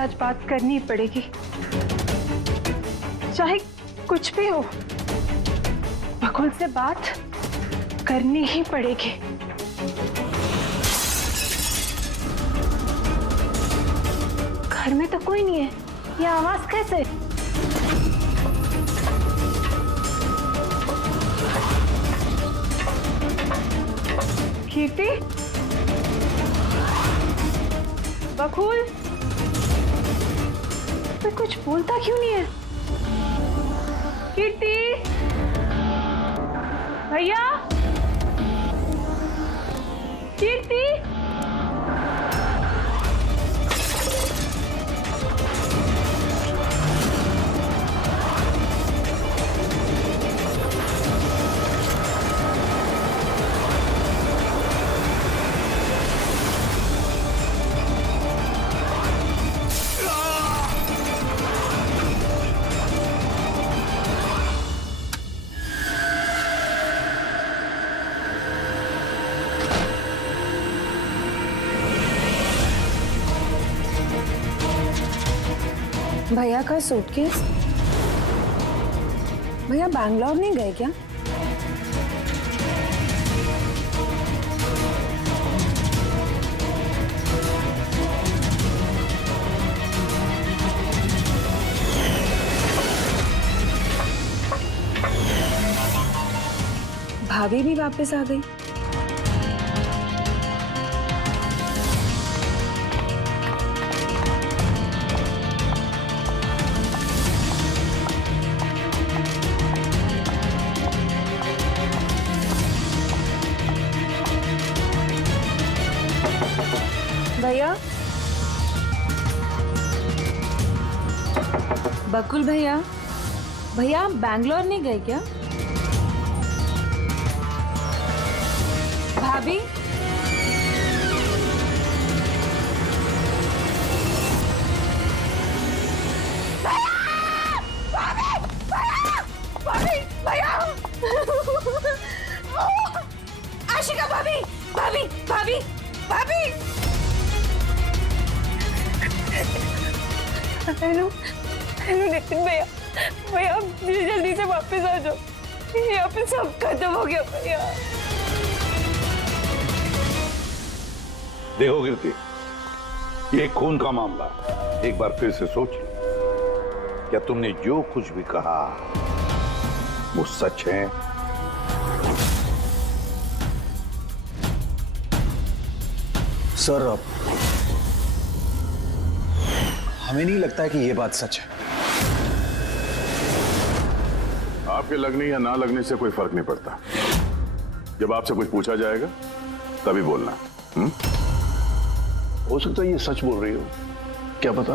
आज बात करनी ही पड़ेगी, चाहे कुछ भी हो। बकुल से बात करनी ही पड़ेगी। घर में तो कोई नहीं है, ये आवाज कैसे? कीर्ति, बकुल, तो कुछ बोलता क्यों नहीं है? कीर्ति, भैया, कीर्ति, भैया का सूटकेस। भैया बैंगलोर नहीं गए क्या? भाभी भी वापस आ गई। भैया, बकुल भैया, भैया आप बैंगलोर नहीं गए क्या? भाभी, आशिका भाभी, भाभी, भाभी, भाभी। हेलो, हेलो नितिन भैया, भैया आप जल्दी से वापस आ जाओ, यहाँ पे सब खत्म हो गया भैया। देखो कीर्ति, ये खून का मामला, एक बार फिर से सोच लो, क्या तुमने जो कुछ भी कहा वो सच है? सर, हमें नहीं लगता है कि ये बात सच है। आपके लगने या ना लगने से कोई फर्क नहीं पड़ता। जब आपसे कुछ पूछा जाएगा तभी बोलना। हो सकता है ये सच बोल रही हो, क्या पता।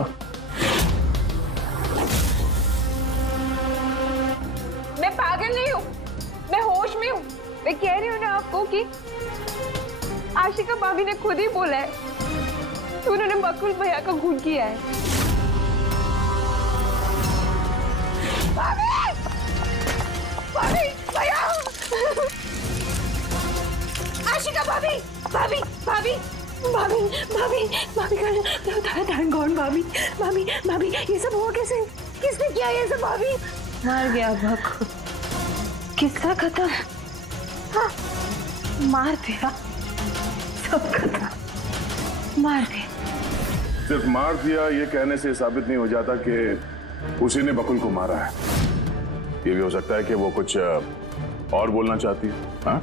मैं पागल नहीं हूँ, मैं होश में हूँ। मैं कह रही हूँ ना आपको कि आशिका भाभी ने खुद ही बोला है कि उन्होंने बकुल भैया का खून किया है। भाभी, भाभी, भैया, आशिका भाभी, भाभी, भाभी, भाभी, भाभी, भाभी का कौन? भाभी, भाभी, भाभी, ये सब हुआ कैसे? किसने किया ये सब? भाभी मर गया बकुल, किस्सा खत्म। हाँ, मार दिया, सब खत्म, मार दिया। सिर्फ मार दिया ये कहने से साबित नहीं हो जाता कि उसी ने बकुल को मारा है। ये भी हो सकता है कि वो कुछ और बोलना चाहती है। हाँ?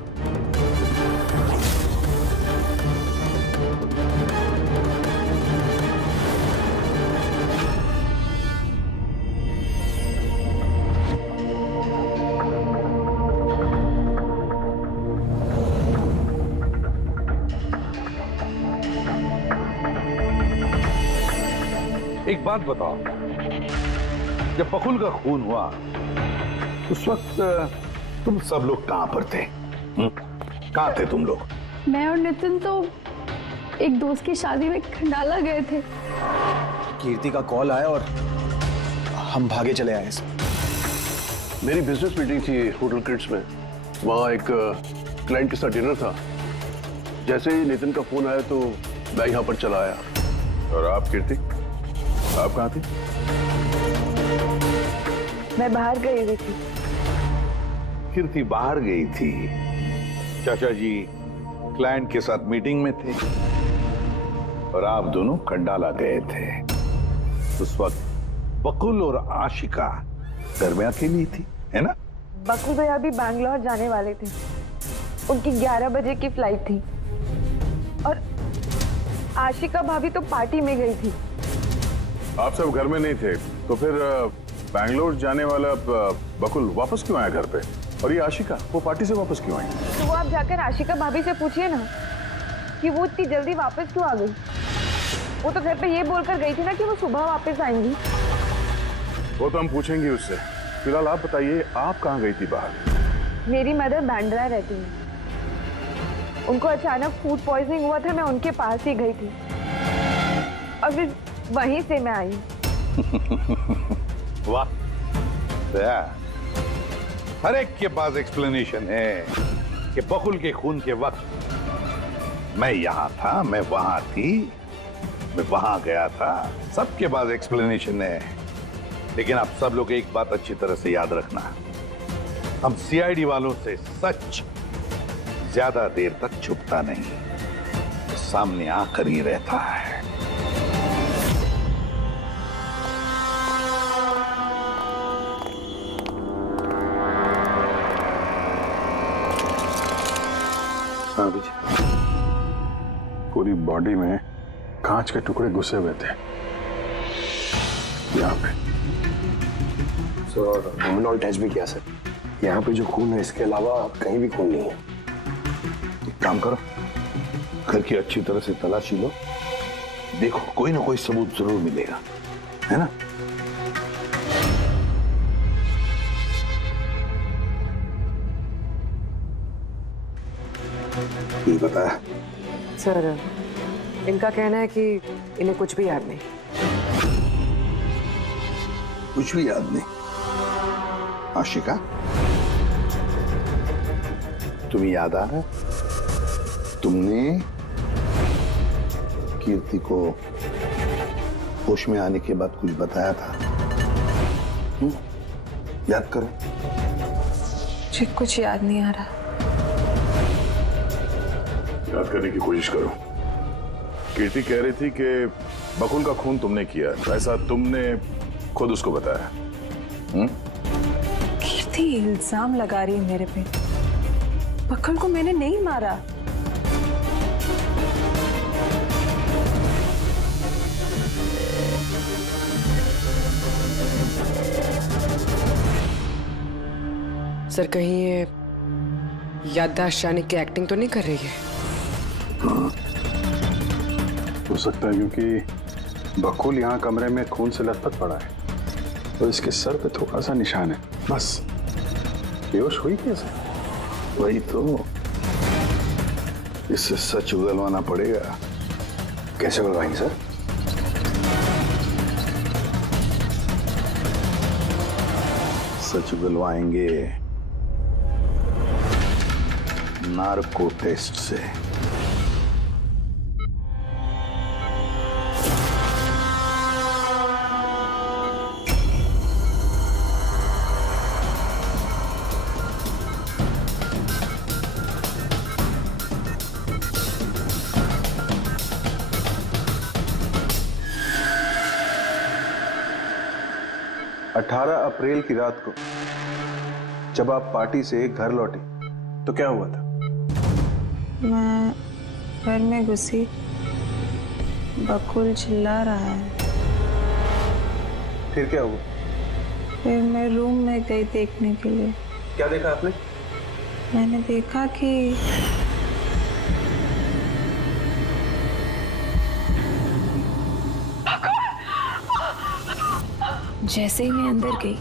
एक बात बताओ, जब बकुल का खून हुआ उस वक्त तुम सब लोग कहां पर थे? कहां थे तुम लोग? मैं और नितिन तो एक दोस्त की शादी में खंडाला गए थे। कीर्ति का कॉल आया और हम भागे चले आए। मेरी बिजनेस मीटिंग थी होटल क्रिट्स में, वहाँ एक क्लाइंट के साथ डिनर था। जैसे ही नितिन का फोन आया तो मैं यहाँ पर चला आया। और आप कीर्ति? आप कहाँ थी? मैं बाहर गई हुई थी। कीर्ति बाहर गई थी। चाचा जी क्लाइंट के साथ मीटिंग में थे और आप दोनों खंडाला गए थे। उस वक्त बकुल और आशिका घर में अकेली थी, है ना? बकुल भैया भी बैंगलोर जाने वाले थे। उनकी 11 बजे की फ्लाइट थी और आशिका भाभी तो पार्टी में गई थी। आप सब घर में नहीं थे तो फिर बैंगलोर जाने वाला बकुल वापस क्यों आया घर पे? और ये आशिका वो पार्टी से वापस क्यों आई? तो वो आप जाकर आशिका भाभी से पूछिए ना कि वो इतनी जल्दी वापस क्यों आ गई। वो तो घर पे ये बोलकर गई थी ना कि वो सुबह वापस आएंगी। वो तो हम पूछेंगे उससे। फिलहाल आप बताइए, आप कहाँ गई थी बाहर? मेरी मदर बांद्रा रहती है। उनको अचानक फूड पॉइजनिंग हुआ था, मैं उनके पास ही गई थी और फिर वहीं से मैं आई। वाह, हर एक के पास एक्सप्लेनेशन है कि बकुल के खून के वक्त मैं यहां था, मैं वहां थी, मैं वहां गया था। सबके पास एक्सप्लेनेशन है, लेकिन आप सब लोग एक बात अच्छी तरह से याद रखना, हम सीआईडी वालों से सच ज्यादा देर तक छुपता नहीं, सामने आकर ही रहता है। हाँ जी। पूरी बॉडी में कांच के टुकड़े घुसे हुए थे यहाँ पे। सर एब्डोमिनल टेस्ट भी किया सर। यहाँ पे जो खून है इसके अलावा कहीं भी खून नहीं है। एक काम करो, घर की अच्छी तरह से तलाशी लो, देखो कोई ना कोई सबूत जरूर मिलेगा, है ना? ये बताया सर, इनका कहना है कि इन्हें कुछ भी याद नहीं। कुछ भी याद नहीं? आशिका, तुम्हें याद आ रहा है तुमने कीर्ति को होश में आने के बाद कुछ बताया था? याद करो। मुझे कुछ याद नहीं आ रहा। याद करने की कोशिश करो। कीर्ति कह रही थी कि बकुल का खून तुमने किया, ऐसा तुमने खुद उसको बताया? कीर्ति इल्जाम लगा रही है मेरे पे। बकुल को मैंने नहीं मारा। सर कहीं ये याददाश्त जाने की एक्टिंग तो नहीं कर रही है? हो सकता है, क्योंकि बकुल यहाँ कमरे में खून से लथपथ पड़ा है और इसके सर पे थोड़ा सा निशान है, बस। बेहोश हुई कैसे? वही तो, इससे सच उगलवाना पड़ेगा। कैसे उगलवाएंगे सर? सच उगलवाएंगे नार्को टेस्ट से। अप्रैल की रात को जब आप पार्टी से घर लौटे तो क्या हुआ था? मैं घर में घुसी, बकुल चिल्ला रहा है। फिर क्या हुआ? फिर मैं रूम में गई देखने के लिए। क्या देखा आपने? मैंने देखा कि जैसे ही मैं अंदर गई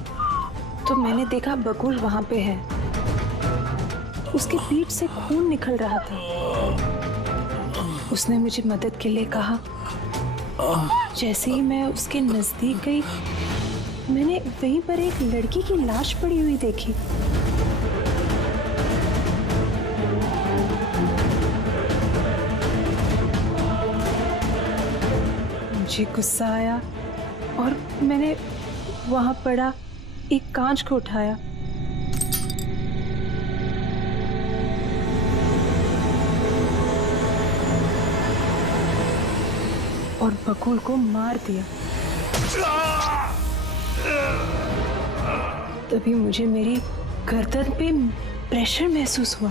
तो मैंने देखा बकुल वहां पे है। उसकी पीठ से खून निकल रहा था। उसने मुझे मदद के लिए कहा। जैसे ही मैं उसके नजदीक गई, मैंने वहीं पर एक लड़की की लाश पड़ी हुई देखी। मुझे गुस्सा आया और मैंने वहां पड़ा एक कांच को उठाया। और बकुल को मार दिया। तभी मुझे मेरी गर्दन पे प्रेशर महसूस हुआ।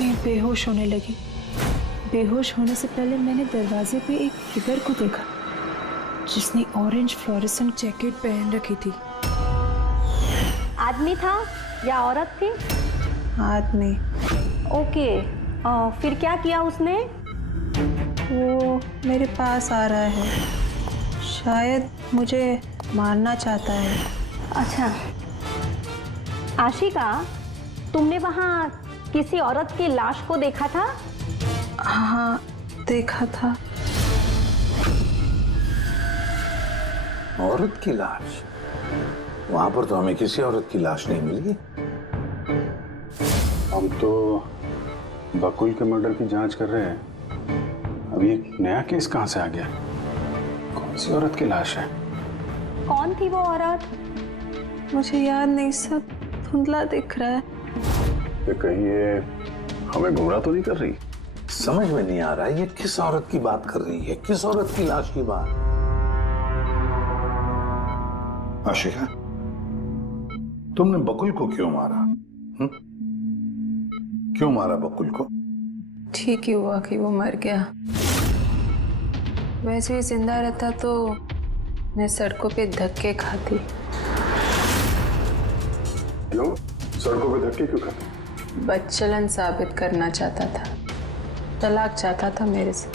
मैं बेहोश होने लगी। बेहोश होने से पहले मैंने दरवाजे पे एक फिगर को देखा जिसने ऑरेंज फ्लोरेसेंट जैकेट पहन रखी थी। आदमी था या औरत थी? आदमी। ओके, फिर क्या किया उसने? वो मेरे पास आ रहा है, शायद मुझे मारना चाहता है। अच्छा आशिका, तुमने वहाँ किसी औरत की लाश को देखा था? हाँ, देखा था। औरत की लाश? वहां पर तो हमें किसी औरत की लाश नहीं मिली। हम तो बकुल के मर्डर की जांच कर रहे हैं। अभी एक नया केस कहां से आ गया? कौन सी औरत की लाश है? कौन थी वो औरत? मुझे याद नहीं, सब धुंधला दिख रहा है। ये कहीं ये हमें गुमराह तो नहीं कर रही? समझ में नहीं आ रहा है ये किस औरत की बात कर रही है, किस औरत की लाश की बात। आशिका, तुमने बकुल को क्यों मारा? क्यों मारा बकुल को? ठीक ही हुआ कि वो मर गया। वैसे ही जिंदा रहता तो मैं सड़कों पे धक्के खाती। क्यों? सड़कों पे धक्के क्यों खाते? बदचलन साबित करना चाहता था, तलाक चाहता था मेरे से।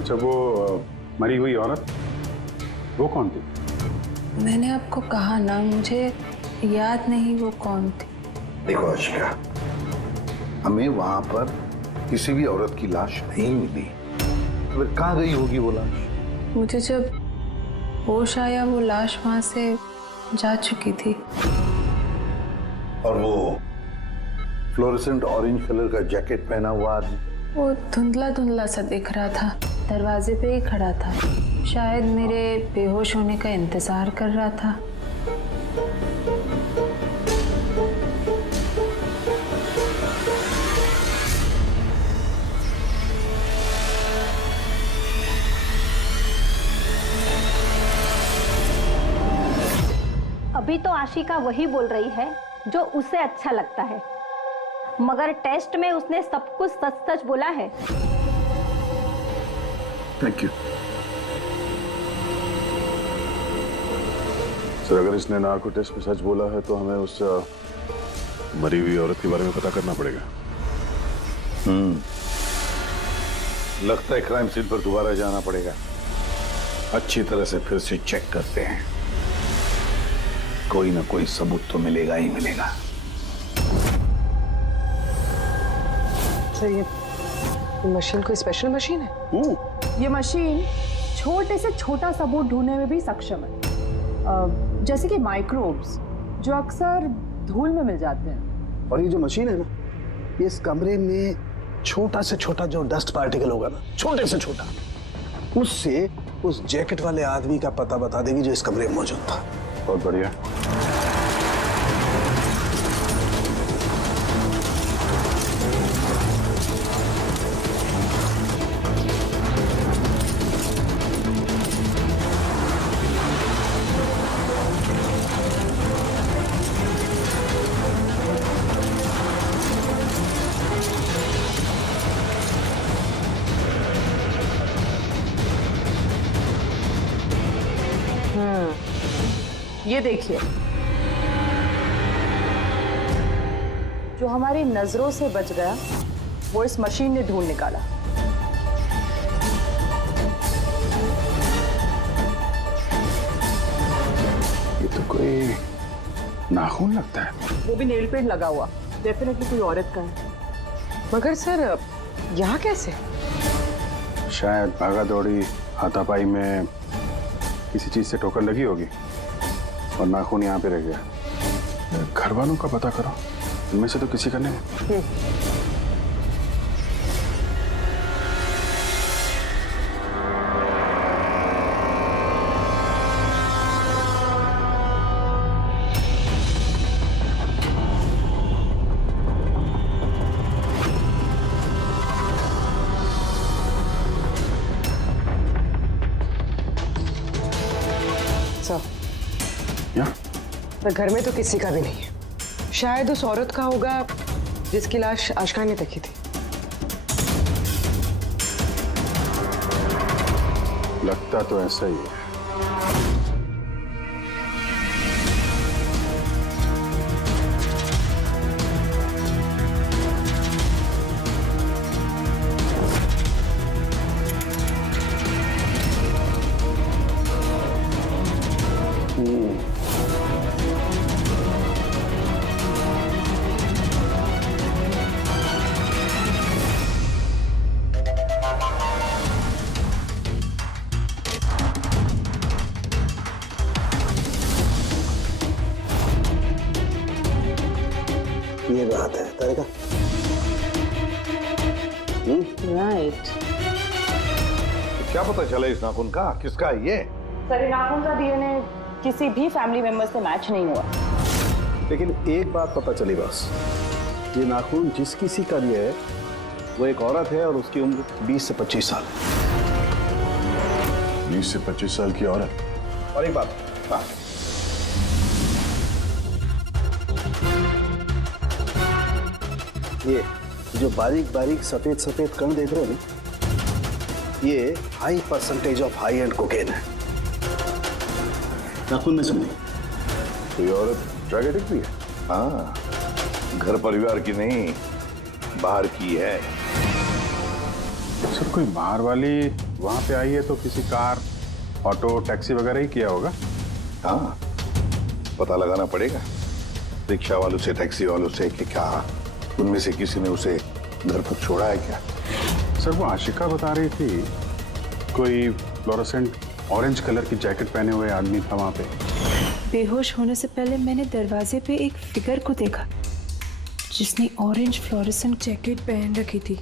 अच्छा, वो मरी हुई औरत, वो कौन थी? मैंने आपको कहा ना, मुझे याद नहीं वो कौन थी। देखो आशिका, हमें वहां पर किसी भी औरत की लाश नहीं मिली। तो फिर कहाँ गई होगी वो लाश? मुझे जब होश आया वो लाश वहां से जा चुकी थी। और वो फ्लोरेसेंट ऑरेंज कलर का जैकेट पहना हुआ आदमी? वो धुंधला धुंधला सा दिख रहा था, दरवाजे पे ही खड़ा था। शायद मेरे बेहोश होने का इंतजार कर रहा था। अभी तो आशिका वही बोल रही है जो उसे अच्छा लगता है, मगर टेस्ट में उसने सब कुछ सच सच बोला है। Thank you sir. अगर इसने नार्को टेस्ट में सच बोला है तो हमें उस मरी हुई औरत के बारे में पता करना पड़ेगा। लगता है क्राइम सीन पर दोबारा जाना पड़ेगा। अच्छी तरह से फिर से चेक करते हैं, कोई ना कोई सबूत तो मिलेगा ही मिलेगा। सर ये मशीन कोई स्पेशल मशीन है? ये मशीन छोटे से छोटा सबूत ढूंढने में भी सक्षम है, जैसे कि माइक्रोब्स जो अक्सर धूल में मिल जाते हैं। और ये जो मशीन है ना, ये इस कमरे में छोटा से छोटा जो डस्ट पार्टिकल होगा ना, छोटे से छोटा, उससे उस जैकेट वाले आदमी का पता बता देगी जो इस कमरे में मौजूद था। बहुत बढ़िया। ये देखिए, जो हमारी नजरों से बच गया वो इस मशीन ने ढूंढ निकाला। ये तो कोई नाखून लगता है। वो भी नेल पेंट लगा हुआ, डेफिनेटली कोई औरत का है। मगर सर यहाँ कैसे? शायद भागा दौड़ी हाथापाई में किसी चीज से ठोकर लगी होगी और नाखून यहाँ पे रह गया। घर वालों का पता करो, इनमें से तो किसी का नहीं। पर घर में तो किसी का भी नहीं है। शायद उस औरत का होगा जिसकी लाश आशिका ने देखी थी। लगता तो ऐसा ही है। ये बात है तारिका। राइट। क्या पता चला इस नाखून का किसका है ये? सर, नाखून का डीएनए किसी भी फैमिली मेंबर से मैच नहीं हुआ। लेकिन एक बात पता चली बस, ये नाखून जिस किसी का भी है वो एक औरत है और उसकी उम्र 20 से 25 साल। 20 से 25 साल की औरत। और एक बात, हाँ, ये जो बारीक बारीक सफेद सफेद कण देख रहे हो ना, ये high percentage of high and cocaine है नाखून में। सुनिए, तो ये औरत ड्रग एडिक्ट भी है? हाँ, घर परिवार की नहीं, बाहर की है। सर कोई बाहर वाली वहां पे आई है तो किसी कार, ऑटो, टैक्सी वगैरह ही किया होगा। हाँ, पता लगाना पड़ेगा रिक्शा वालों से, टैक्सी वालों से कि क्या उनमें से किसी ने उसे घर पर छोड़ा है क्या। सर वो आशिका बता रही थी कोई फ्लोरोसेंट ऑरेंज कलर की जैकेट पहने हुए आदमी था वहां पे। बेहोश होने से पहले मैंने दरवाजे पे एक फिगर को देखा जिसने ऑरेंज फ्लोरेसेंट जैकेट पहन रखी थी।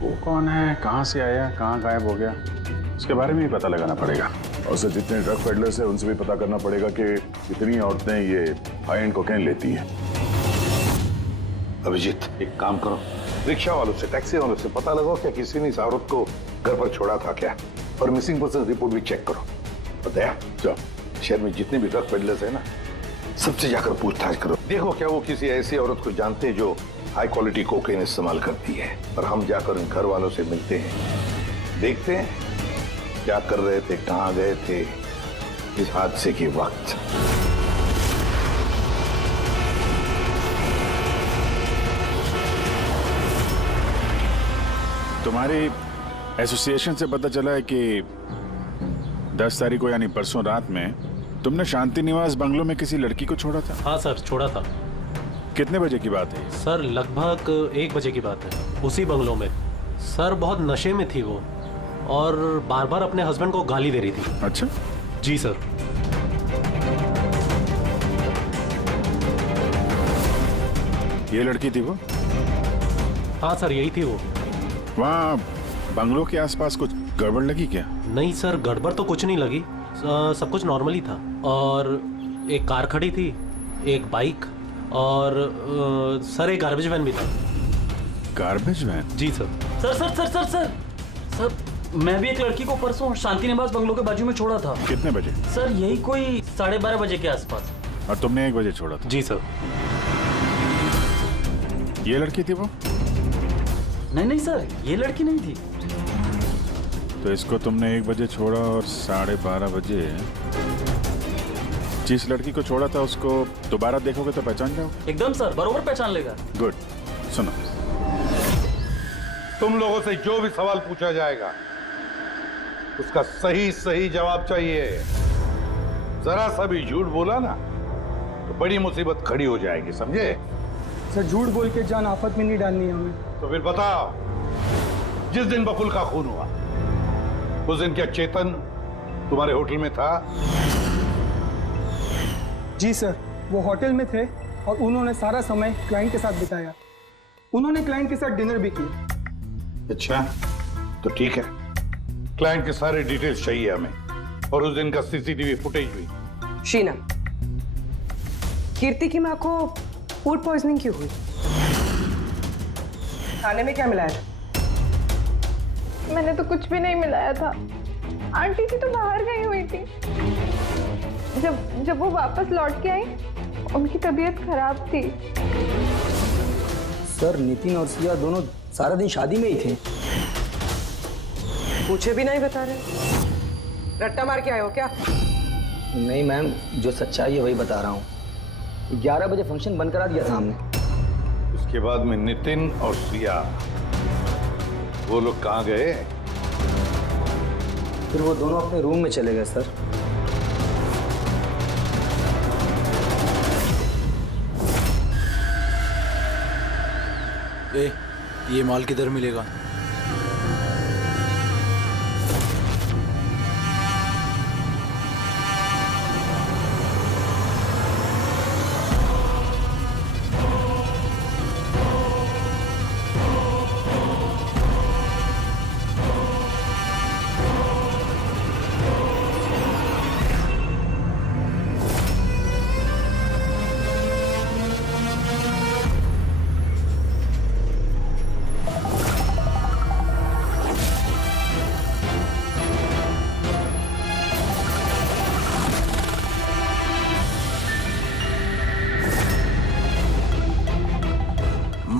वो कौन है, कहाँ से आया, कहाँ गायब हो गया, उसके बारे में भी पता लगाना पड़ेगा। और सर जितने ड्रग पेडलर्स हैं उनसे भी पता करना पड़ेगा कि कितनी औरतें ये हाई एंड कोकेन लेती हैं। अभिजीत, एक काम करो, रिक्शा वालों से, टैक्सी वालों से पता लगाओ क्या किसी ने इस औरत को घर पर छोड़ा था क्या, और मिसिंग पर्सन रिपोर्ट भी चेक करो। और दया, जाओ शहर में जितने भी ड्रग पेडलर्स हैं ना, सबसे जाकर पूछताछ करो। देखो क्या वो किसी ऐसी औरत को जानते हैं जो हाई क्वालिटी कोकेन इस्तेमाल करती है। और हम जाकर उन घर वालों से मिलते हैं, देखते हैं क्या कर रहे थे, कहाँ गए थे इस हादसे के वक्त। तुम्हारी एसोसिएशन से पता चला है कि 10 तारीख को यानी परसों रात में तुमने शांति निवास बंगलों में किसी लड़की को छोड़ा था। हाँ सर, छोड़ा था। कितने बजे की बात है? सर लगभग 1 बजे की बात है, उसी बंगलों में। सर बहुत नशे में थी वो और बार बार अपने हस्बैंड को गाली दे रही थी। अच्छा जी सर। ये लड़की थी वो? हाँ सर, यही थी वो। वहाँ बंगलों के आसपास कुछ गड़बड़ लगी क्या? नहीं सर, गड़बड़ तो कुछ नहीं लगी, सब कुछ नॉर्मली था। और एक कार खड़ी थी, एक बाइक और सर एक गार्बेज वैन भी था। Garbage van? जी sir. Sir sir sir sir sir sir मैं भी एक लड़की को परसों शांति निवास बंगलों के बाजू में छोड़ा था। कितने बजे? सर यही कोई 12:30 बजे के आसपास। और तुमने 1 बजे छोड़ा था? जी सर। ये लड़की थी वो? नहीं नहीं सर, ये लड़की नहीं थी। तो इसको तुमने 1 बजे छोड़ा और 12:30 बजे जिस लड़की को छोड़ा था उसको दोबारा देखोगे तो पहचान जाओगे? एकदम सर, बरोबर पहचान लेगा। गुड। सुनो, तुम लोगों से जो भी सवाल पूछा जाएगा उसका सही सही जवाब चाहिए। जरा सा भी झूठ बोला ना तो बड़ी मुसीबत खड़ी हो जाएगी, समझे? सर झूठ बोल के जान आफत में नहीं डालनी है हमें। तो फिर बताओ, जिस दिन बकुल का खून हुआ उस दिन क्या चेतन तुम्हारे होटल में था? जी सर, वो होटल में थे और उन्होंने सारा समय क्लाइंट के साथ बिताया। उन्होंने क्लाइंट के साथ डिनर भी किया। अच्छा, तो ठीक है, क्लाइंट के सारे डिटेल्स चाहिए हमें और उस दिन का सीसीटीवी फुटेज भी। शीना, कीर्ति की माँ को फूड पॉइजनिंग क्यों हुई? खाने में क्या मिलाया था? मैंने तो कुछ भी नहीं मिलाया था। आंटी थी तो बाहर गई हुई थी। जब वो वापस लौट के आई उनकी तबीयत खराब थी। सर नितिन और सिया दोनों सारा दिन शादी में ही थे। पूछे भी नहीं बता रहे, रट्टा मार के आए हो क्या? नहीं मैम, जो सच्चाई है वही बता रहा हूँ। 11 बजे फंक्शन बंद करा दिया था हमने। उसके बाद में नितिन और सिया वो लोग कहाँ गए? फिर वो दोनों अपने रूम में चले गए सर। ये माल किधर मिलेगा?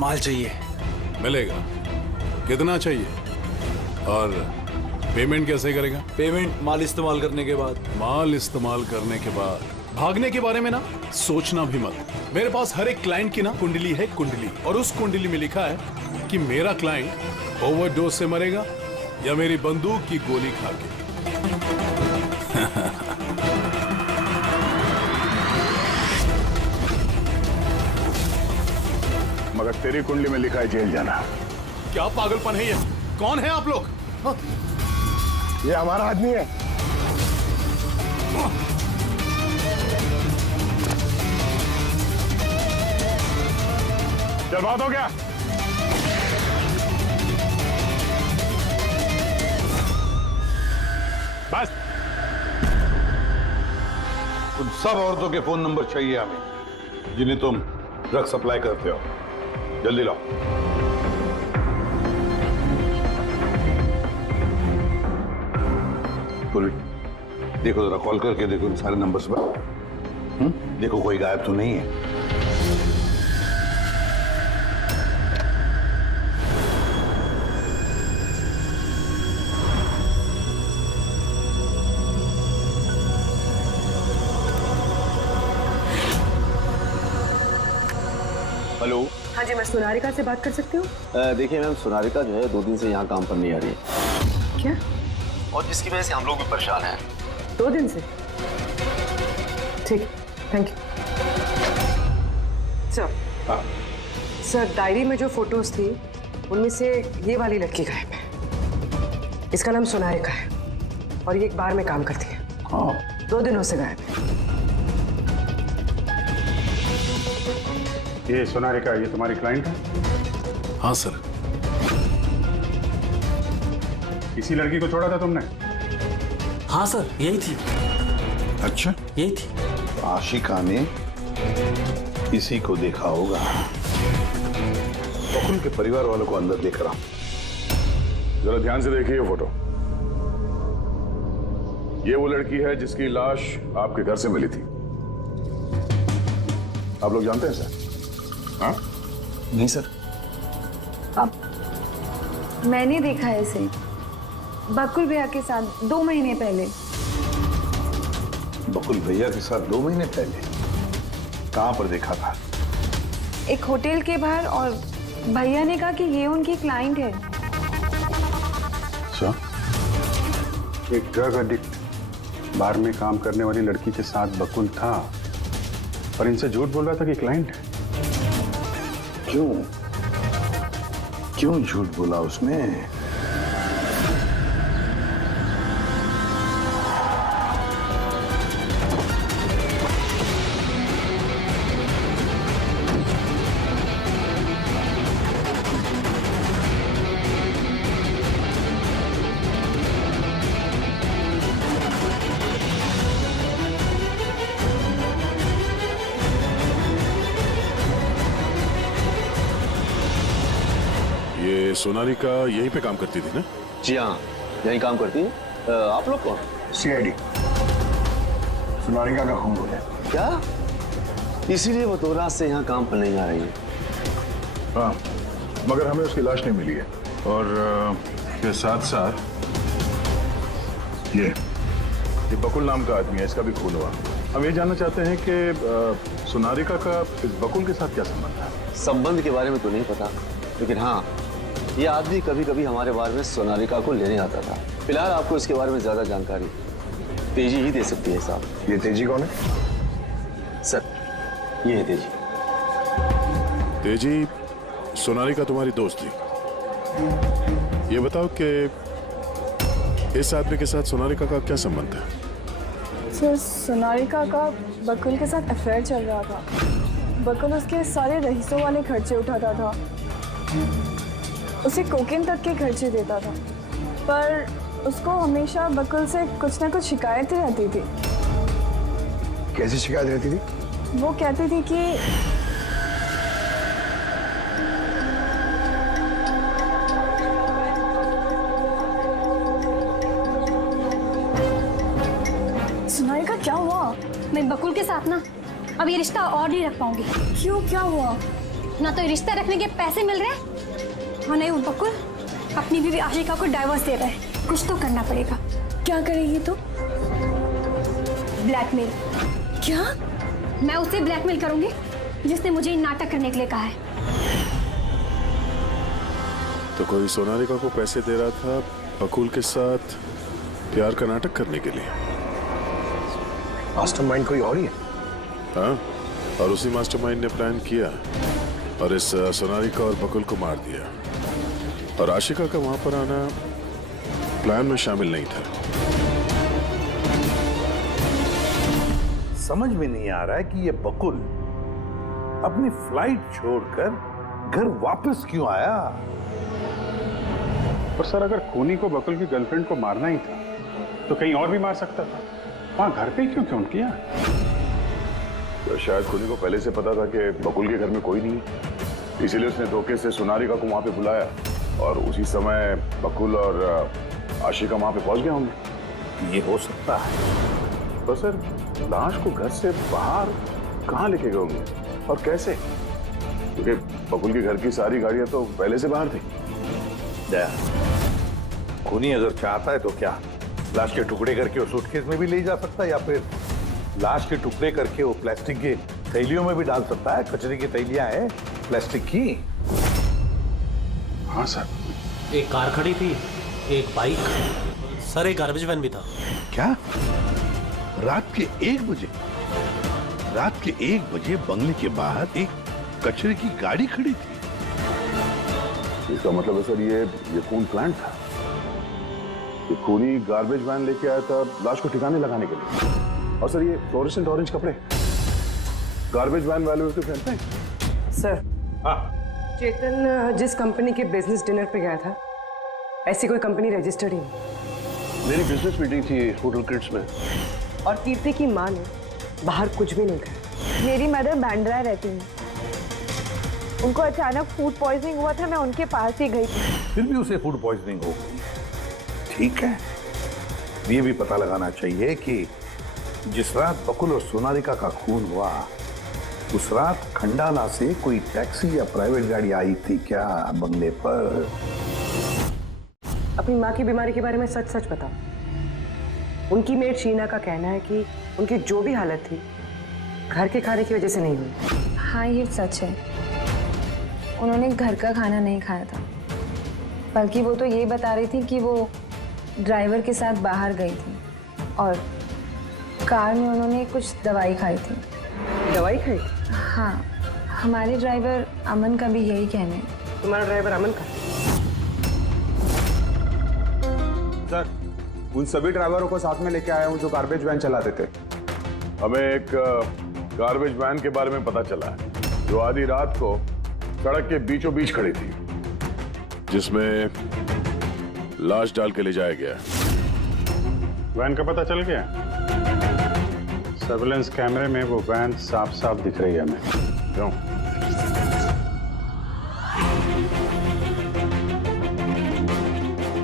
माल चाहिए। मिलेगा। कितना चाहिए और पेमेंट कैसे करेगा? पेमेंट माल इस्तेमाल करने के बाद। माल इस्तेमाल करने के बाद भागने के बारे में ना सोचना भी मत। मेरे पास हर एक क्लाइंट की ना कुंडली है, कुंडली, और उस कुंडली में लिखा है कि मेरा क्लाइंट ओवरडोज से मरेगा या मेरी बंदूक की गोली खा के। मगर तेरी कुंडली में लिखा है जेल जाना। क्या पागलपन है ये? कौन है आप लोग? ये हमारा आदमी है। चल बात हो गया। बस। उन सब औरतों के फोन नंबर चाहिए हमें जिन्हें तुम ड्रग सप्लाई करते हो। जल्दी लाओ। देखो जरा, कॉल करके देखो इन सारे नंबर्स पर। देखो कोई गायब तो नहीं है। हेलो। हाँ जी, मैं सोनारिका से बात कर सकती हूँ? देखिए मैम, सोनारिका जो है 2 दिन से यहाँ काम पर नहीं आ रही है। क्या? और जिसकी वजह से हम लोग भी परेशान हैं। 2 दिन से? ठीक, थैंक यू। सर, डायरी में जो फोटोज थी उनमें से ये वाली लड़की गायब है। इसका नाम सोनारिका है और ये एक बार में काम करती है। 2 दिनों से गायब है। ये सोनारिका, ये तुम्हारी क्लाइंट है? हाँ सर। इसी लड़की को छोड़ा था तुमने? हाँ सर, यही थी। अच्छा, यही थी। आशिका ने इसी को देखा होगा। बकुल के परिवार वालों को अंदर देख रहा हूं। जरा ध्यान से देखिए ये फोटो। ये वो लड़की है जिसकी लाश आपके घर से मिली थी। आप लोग जानते हैं सर? हाँ? नहीं सर। अब मैंने देखा है इसे बकुल भैया के साथ 2 महीने पहले। बकुल भैया के साथ 2 महीने पहले? कहां पर देखा था? एक होटल के बाहर, और भैया ने कहा कि ये उनकी क्लाइंट है। अच्छा, एक ड्रग एडिक्ट बार में काम करने वाली लड़की के साथ बकुल था और इनसे झूठ बोल रहा था कि क्लाइंट है। क्यों झूठ बोला उसने? सोनालिका यहीं पे काम करती थी ना? जी हाँ, यहीं काम करती है। आप लोग कौन? सीआईडी। सोनारिका का खून हो गया। क्या? इसीलिए वो 2 रात से यहाँ काम पर नहीं आ रही है। हाँ, मगर हमें उसकी लाश नहीं मिली है। और के साथ साथ ये बकुल नाम का आदमी है, इसका भी खून हुआ। हम ये जानना चाहते हैं कि सोनारिका का इस बकुल के साथ क्या संबंध है? संबंध के बारे में तो नहीं पता, लेकिन हाँ, ये आदमी कभी कभी हमारे बारे में सोनारिका को लेने आता था। फिलहाल आपको इसके बारे में ज्यादा जानकारी तेजी ही दे सकती है साहब। ये तेजी कौन है? सर, ये है तेजी। तेजी, सोनारिका तुम्हारी दोस्त थी। ये बताओ कि इस आदमी के साथ सोनारिका का क्या संबंध है? सर, सोनारिका का बकुल के साथ अफेयर चल रहा था। बकुल उसके सारे रईसों वाले खर्चे उठाता था, उसे कोकेन तक के खर्चे देता था, पर उसको हमेशा बकुल से कुछ ना कुछ शिकायतें रहती थी। कैसी शिकायत रहती थी? वो कहती थी कि सोनारिका, क्या हुआ? मैं बकुल के साथ ना अब ये रिश्ता और नहीं रख पाऊंगी। क्यों, क्या हुआ? ना तो रिश्ता रखने के पैसे मिल रहे और नहीं वो बकुल अपनी बीवी आशिका को डाइवोर्स दे रहा है। कुछ तो करना पड़ेगा। क्या करेगी तू? ब्लैकमेल। क्या? मैं उसे ब्लैकमेल करूंगी जिसने मुझे नाटक करने के लिए कहा है। तो कोई सोनारिका को पैसे दे रहा था बकुल के साथ प्यार का नाटक करने के लिए। मास्टरमाइंड कोई और ही है। हाँ, और उसी मास्टरमाइंड ने प्लान किया और इस सोनारिका और बकुल को मार दिया। और आशिका का वहां पर आना प्लान में शामिल नहीं था। समझ में नहीं आ रहा है कि ये बकुल अपनी फ्लाइट छोड़कर घर वापस क्यों आया। और सर, अगर खूनी को बकुल की गर्लफ्रेंड को मारना ही था तो कहीं और भी मार सकता था। वहां घर पे क्यों क्यों किया? तो शायद खूनी को पहले से पता था कि बकुल के घर में कोई नहीं, इसीलिए उसने धोखे से सोनारिका को वहां पे बुलाया और उसी समय बकुल और आशिका वहां पे पहुंच गए होंगे। ये हो सकता है। तो सर, लाश को घर से बाहर कहाँ लेके गए होंगे और कैसे? क्योंकि बकुल के घर की सारी गाड़ियां तो पहले से बाहर थी। खूनी अगर चाहता है तो क्या लाश के टुकड़े करके वो सूटकेस में भी ले जा सकता है, या फिर लाश के टुकड़े करके वो प्लास्टिक के थैलियों में भी डाल सकता है। कचरे की थैलियां हैं प्लास्टिक की। हाँ सर। एक कार खड़ी थी, एक बाइक, सर एक गार्बेज वैन भी था। क्या? रात के 1 बजे? रात के 1 बजे बंगले के बाहर एक कचरे की गाड़ी खड़ी थी? इसका मतलब है सर ये खून प्लान था। ये खूनी गार्बेज वैन लेके आया था लाश को ठिकाने लगाने के लिए। और सर ये फ्लोरेसेंट ऑरेंज कपड़े गार्बेज वैन वाले उसके पहनते हैं। सर, चेतन जिस कंपनी के बिजनेस डिनर पे गया था, ऐसी कोई कंपनी रजिस्टर्ड ही नहीं। मेरी बिजनेस मीटिंग थी होटल किड्स में। और कीर्ति की माँ ने बाहर कुछ भी नहीं खाया। मेरी मदर बांद्रा रहती है, उनको अचानक फूड पॉइजनिंग हुआ था, मैं उनके पास ही गई थी। फिर भी उसे फूड पॉइजनिंग हो गई। ठीक है, ये भी पता लगाना चाहिए कि जिस रात बकुल और सोनारिका का खून हुआ, उस रात खंडाला से कोई टैक्सी या प्राइवेट गाड़ी आई थी क्या बंगले पर? अपनी माँ की बीमारी के बारे में सच सच बताओ। उनकी मेड शीना का कहना है कि उनकी जो भी हालत थी घर के खाने की वजह से नहीं हुई। हाँ, ये सच है। उन्होंने घर का खाना नहीं खाया था, बल्कि वो तो ये बता रही थी कि वो ड्राइवर के साथ बाहर गई थी और कार में उन्होंने कुछ दवाई खाई थी। दवाई खाई? हाँ, हमारे ड्राइवर अमन का भी यही कहना है। तुम्हारा ड्राइवर अमन का? सर, उन सभी ड्राइवरों को साथ में लेके आया हूँ जो गार्बेज वैन चलाते थे। हमें एक गार्बेज वैन के बारे में पता चला है जो आधी रात को सड़क के बीचों बीच खड़ी थी, जिसमें लाश डाल के ले जाया गया। वैन का पता चल गया? सर्विलेंस कैमरे में वो वैन साफ साफ दिख रही है हमें। क्यों?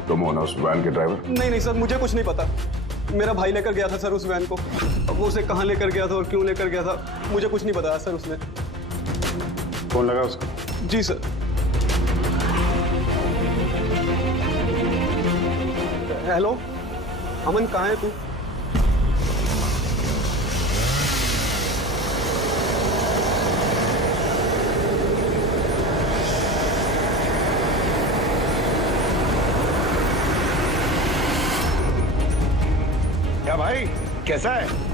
तुम हो ना उस वैन के ड्राइवर? नहीं नहीं सर, मुझे कुछ नहीं पता। मेरा भाई लेकर गया था सर उस वैन को। अब वो उसे कहाँ लेकर गया था और क्यों लेकर गया था मुझे कुछ नहीं बताया सर उसने। फोन लगा उसका? जी सर। हेलो अमन, कहाँ है तू? क्या भाई, कैसा है?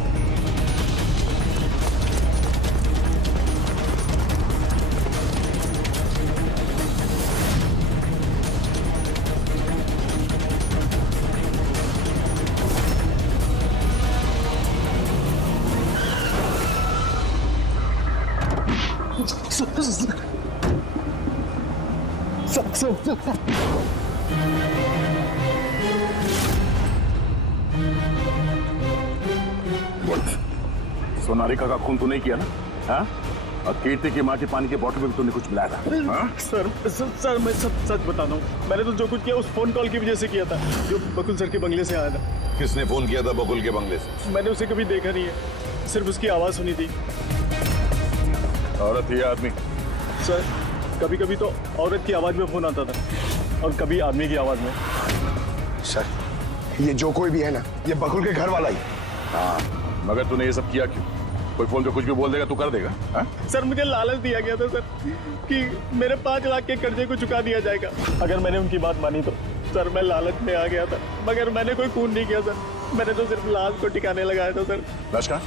सोनारिका का खून तो नहीं किया ना? हाँ? और कीर्ति की माँ के पानी के बोतल में भी तुमने कुछ मिलाया था? हाँ? सर मैं सच बता दूं, मैंने तो जो कुछ किया उस फोन कॉल की वजह से किया था जो बकुल सर के बंगले से आया था। किसने फोन किया था बकुल के बंगले से? मैंने उसे कभी देखा नहीं है, सिर्फ उसकी आवाज सुनी थी। औरत ही आदमी? सर कभी कभी तो औरत की आवाज में फोन आता था और कभी आदमी की आवाज में। सर ये जो कोई भी है ना, ये बकुल के घर वाला ही। हाँ, मगर तूने ये सब किया क्यों? कोई फोन पे कुछ भी बोल देगा तू कर देगा? हाँ? सर मुझे लालच दिया गया था सर कि मेरे 5 लाख के कर्जे को चुका दिया जाएगा अगर मैंने उनकी बात मानी तो। सर मैं लालच में आ गया था, मगर मैंने कोई खून नहीं किया सर, मैंने तो सिर्फ लाश को टिकाने लगाया था सर। लाश कहाँ?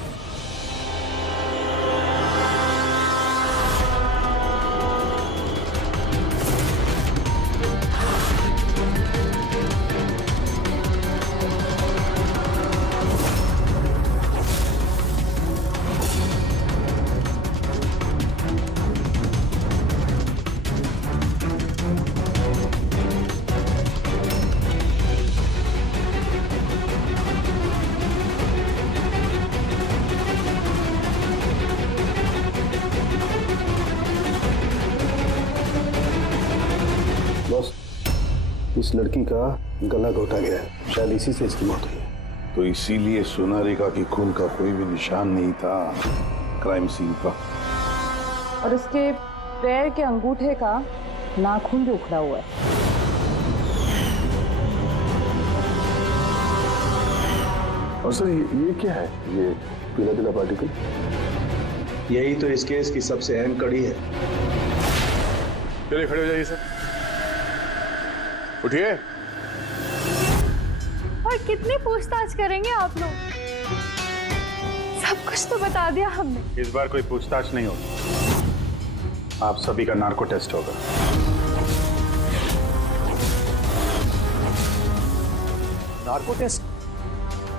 इस लड़की का गला घोटा गया है, शायद इसी से इसकी मौत हुई है। तो इसीलिए सोनारिका की खून का कोई भी निशान नहीं था क्राइम सीन पर। और उसके पैर के अंगूठे का नाखून भी उखड़ा हुआ है। और सर ये क्या है, ये पीला पीला पार्टिकल? यही तो इस केस की सबसे अहम कड़ी है। चलिए खड़े हो जाइए सर, उठिए। और कितनी पूछताछ करेंगे आप लोग? सब कुछ तो बता दिया हमने। इस बार कोई पूछताछ नहीं होगी, आप सभी का नार्को टेस्ट होगा। Narco test?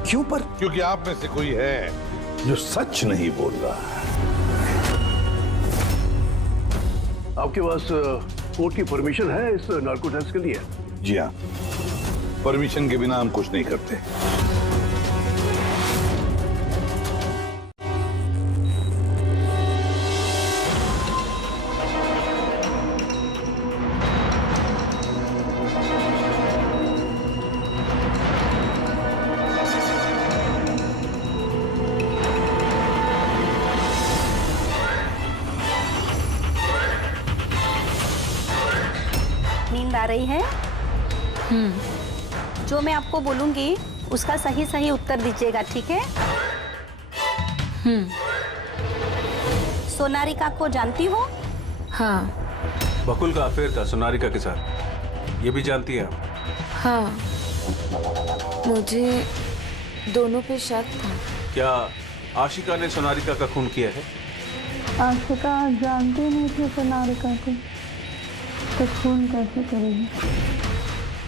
क्यों पर? क्योंकि आप में से कोई है जो सच नहीं बोल रहा है। आपके पास कोर्ट की परमिशन है इस नार्को टेस्ट के लिए? जी हाँ, परमिशन के बिना हम कुछ नहीं करते। नींद आ रही है? जो मैं आपको बोलूंगी उसका सही सही उत्तर दीजिएगा, ठीक है? सोनारिका को जानती हो? हाँ। बकुल का अफेयर था सोनारिका के साथ, ये भी जानती है? हाँ, मुझे दोनों पे शक था। क्या आशिका ने सोनारिका का खून किया है? आशिका जानती नहीं थी सोनारिका को, तो खून कैसे करेगी?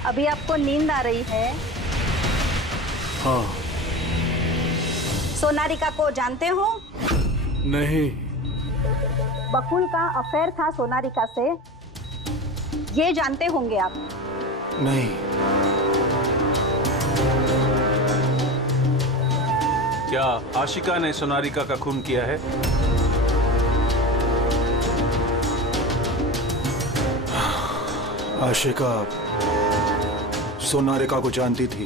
अभी आपको नींद आ रही है? हाँ। सोनारिका को जानते हो? नहीं। बकुल का अफेयर था सोनारिका से, ये जानते होंगे आप? नहीं। क्या आशिका ने सोनारिका का खून किया है? आशिका सोनारिका को जानती थी,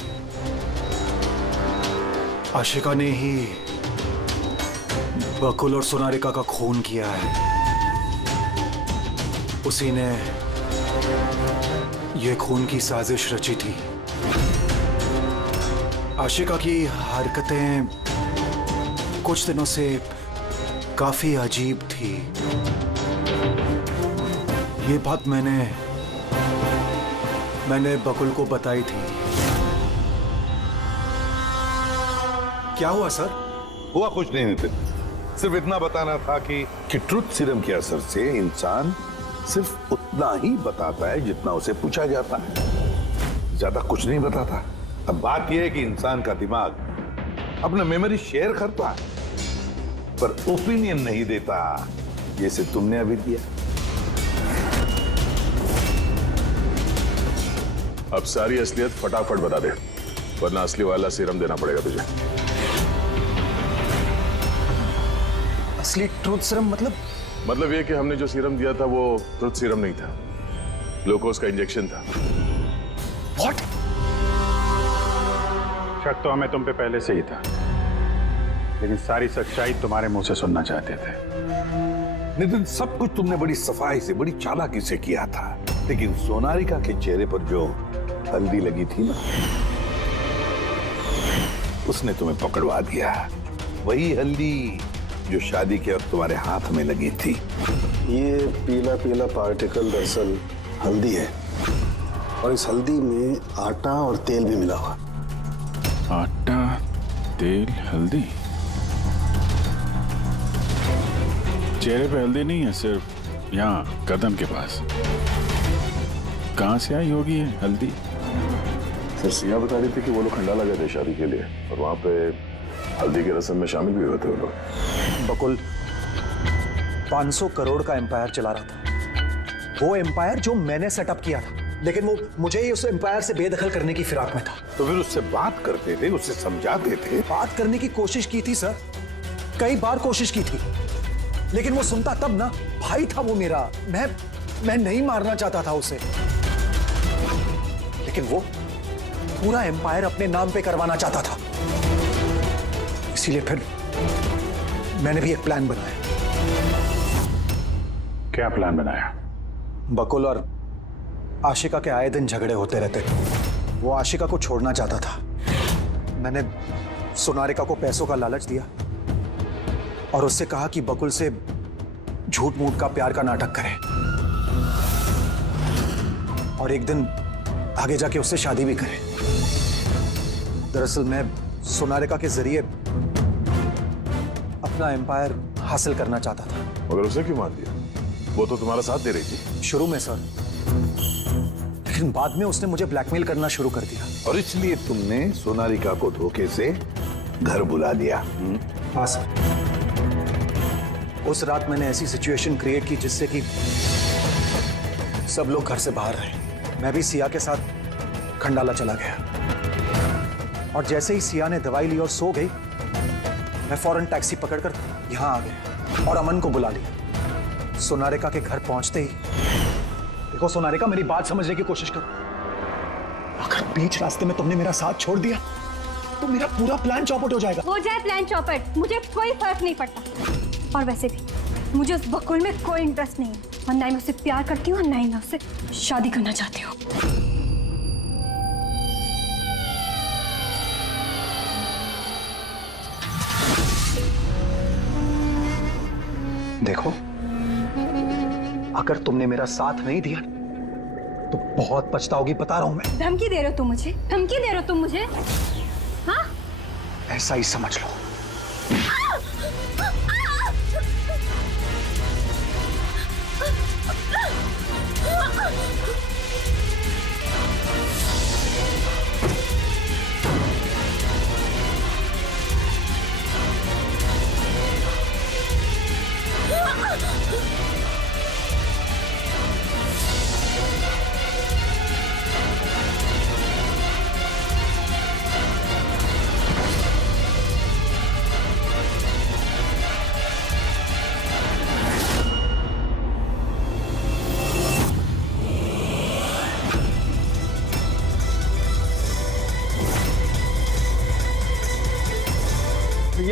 आशिका ने ही बकुल और सोनारिका का खून किया है। उसी ने ये खून की साजिश रची थी। आशिका की हरकतें कुछ दिनों से काफी अजीब थी। ये बात मैंने बकुल को बताई थी। क्या हुआ सर? हुआ कुछ नहीं नितिन, सिर्फ इतना बताना था कि ट्रुथ सीरम के असर से इंसान सिर्फ उतना ही बताता है जितना उसे पूछा जाता है, ज्यादा कुछ नहीं बताता। अब बात यह है कि इंसान का दिमाग अपना मेमोरी शेयर करता है पर ओपिनियन नहीं देता, जैसे तुमने अभी दिया। अब सारी असलियत फटाफट बता दे, वरना असली वाला सीरम देना पड़ेगा तुझे। असली ट्रूथ सीरम मतलब ये कि हमने जो सीरम दिया था वो ट्रूथ सीरम नहीं था, ग्लूकोज का इंजेक्शन था। व्हाट? शक तो हमें तुम पे पहले से ही था, लेकिन सारी सच्चाई तुम्हारे मुंह से सुनना चाहते थे। नितिन, सब कुछ तुमने बड़ी सफाई से, बड़ी चालाकी से किया था, लेकिन सोनारिका के चेहरे पर जो हल्दी लगी थी ना, उसने तुम्हें पकड़वा दिया। वही हल्दी जो शादी के वक्त तुम्हारे हाथ में लगी थी। ये पीला पीला पार्टिकल दरअसल हल्दी है, और इस हल्दी में आटा और तेल भी मिला हुआ। आटा, तेल, हल्दी। चेहरे पे हल्दी नहीं है, सिर्फ यहाँ कदम के पास। कहाँ से आई होगी ये हल्दी? सर सिया बता रही थी कि वो लोग खंडाला गए थे शादी के लिए, और वहां पे हल्दी के रस्म में शामिल भी हुए थे वो लोग। बकुल 500 करोड़ का एम्पायर चला रहा था, वो एम्पायर जो मैंने सेटअप किया था, लेकिन वो मुझे ही उस एम्पायर से बेदखल करने की फिराक में था। तो फिर उससे बात करते थे, उससे समझाते थे। बात करने की कोशिश की थी सर, कई बार कोशिश की थी, लेकिन वो सुनता तब ना। भाई था वो मेरा, मैं नहीं मारना चाहता था उसे, लेकिन वो पूरा एम्पायर अपने नाम पे करवाना चाहता था। इसीलिए फिर मैंने भी एक प्लान बनाया। क्या प्लान बनाया? बकुल और आशिका के आए दिन झगड़े होते रहते थे। वो आशिका को छोड़ना चाहता था। मैंने सोनारिका को पैसों का लालच दिया और उससे कहा कि बकुल से झूठ मूठ का प्यार का नाटक करे, और एक दिन आगे जाके उससे शादी भी करे। दरअसल मैं सोनारिका के जरिए अपना एम्पायर हासिल करना चाहता था। मगर उसे क्यों मार दिया? वो तो तुम्हारा साथ दे रही थी शुरू में सर, लेकिन बाद में उसने मुझे ब्लैकमेल करना शुरू कर दिया। और इसलिए तुमने सोनारिका को धोखे से घर बुला दिया। हाँ सर, उस रात मैंने ऐसी सिचुएशन क्रिएट की जिससे कि सब लोग घर से बाहर रहे। मैं भी सिया के साथ खंडाला चला गया, और जैसे ही सिया ने दवाई ली और सो गई, मैं फौरन टैक्सी पकड़कर यहां आ गया और अमन को बुला लिया। सोनारिका के घर पहुंचते ही, देखो सोनारिका, मेरी बात समझने की कोशिश करो। अगर बीच रास्ते में तुमने मेरा साथ छोड़ दिया तो मेरा पूरा प्लान चौपट हो जाएगा। हो जाए प्लान चौपट, मुझे कोई फर्क नहीं पड़ता। और वैसे भी मुझे उस बकुल में कोई इंटरेस्ट नहीं है, और ना ही मैं उससे प्यार करती हूँ और ना ही मैं उससे शादी करना चाहती हूँ। देखो, अगर तुमने मेरा साथ नहीं दिया तो बहुत पछताओगी, बता रहा हूं मैं। धमकी दे रहे हो तुम मुझे? धमकी दे रहे हो तुम मुझे? हाँ? ऐसा ही समझ लो।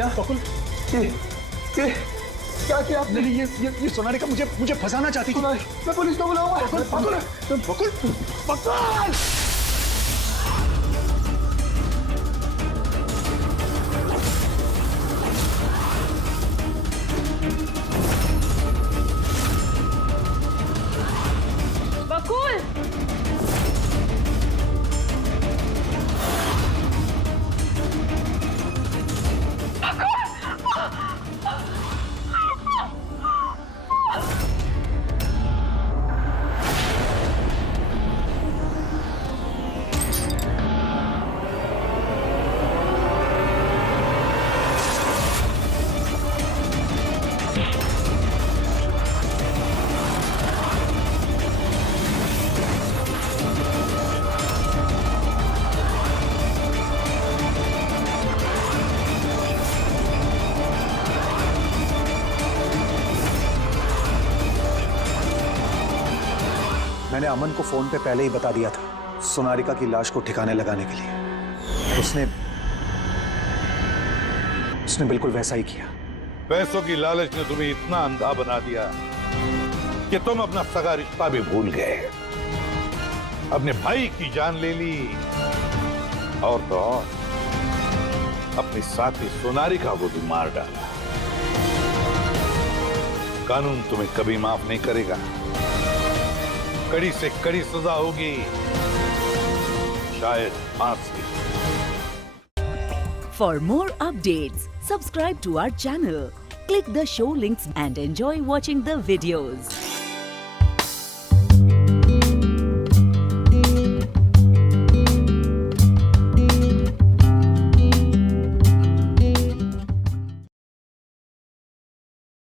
सिया बकुल, ये क्या किया आपने? ये सोनालिका मुझे फंसाना चाहती थी। मैं पुलिस को बुलाऊंगा। बकुल। मैंने अमन को फोन पे पहले ही बता दिया था सोनालिका की लाश को ठिकाने लगाने के लिए। उसने बिल्कुल वैसा ही किया। पैसों की लालच ने तुम्हें इतना अंधा बना दिया कि तुम अपना सगा रिश्ता भी भूल गए, अपने भाई की जान ले ली, और तो और अपनी साथी सोनालिका को भी मार डाला। कानून तुम्हें कभी माफ नहीं करेगा, कड़ी से कड़ी सजा होगी, शायद फांसी। For more updates, subscribe to our channel, click the show links and enjoy watching the videos.